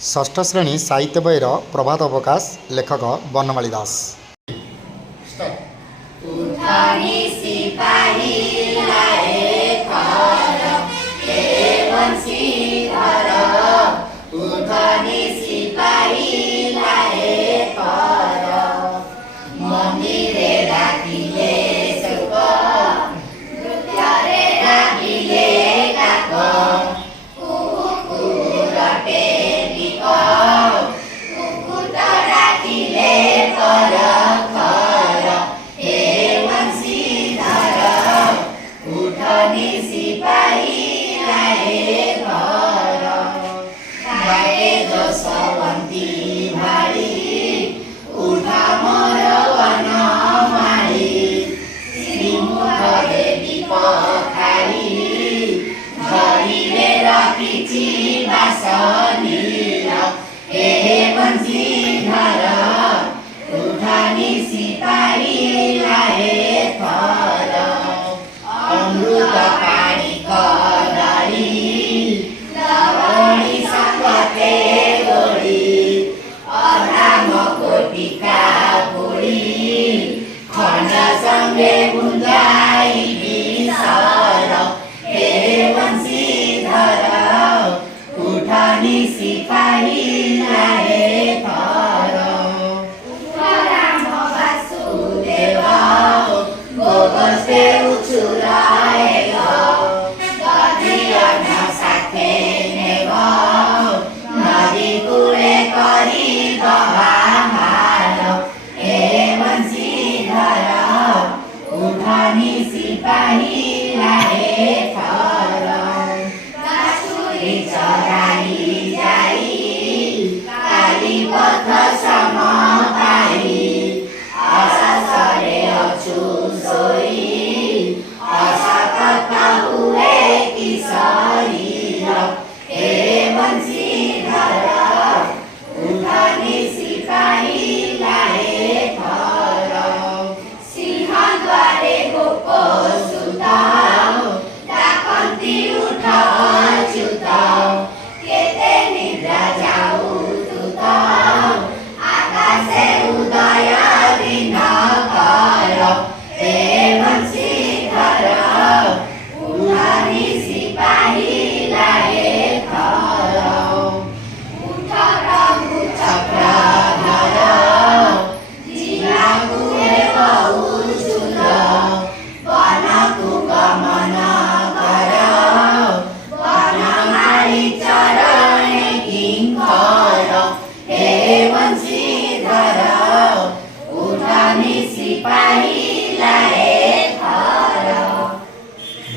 षष्ठ श्रेणी साहित्य बहिर प्रभात अवकाश लेखक बनमाली दास।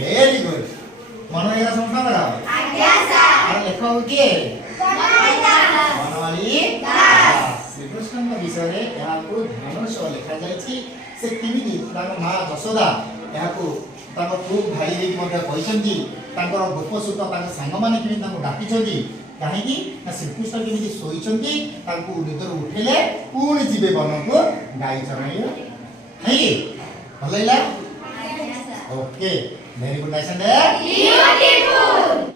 वेरी गुड मन एरा समझना लगा आज्ञा सर और लेखक किए बनमाली दास श्रीकृष्ण का विषय रे यहा को ध्यान सह लिखा जाय छी से किमिति ताको मां जशोदा यहा को ताको खूब भाई देख मते कहिसंती ताकर गोप सुत ताको संग माने किमिति ताको डाकी छंती काहे कि ना श्रीकृष्ण किमिति सोइचंती ताको निदर उठेले पूर्ण जीवे बन को गाई चराइयो है भलैला okay very good lesson there beautiful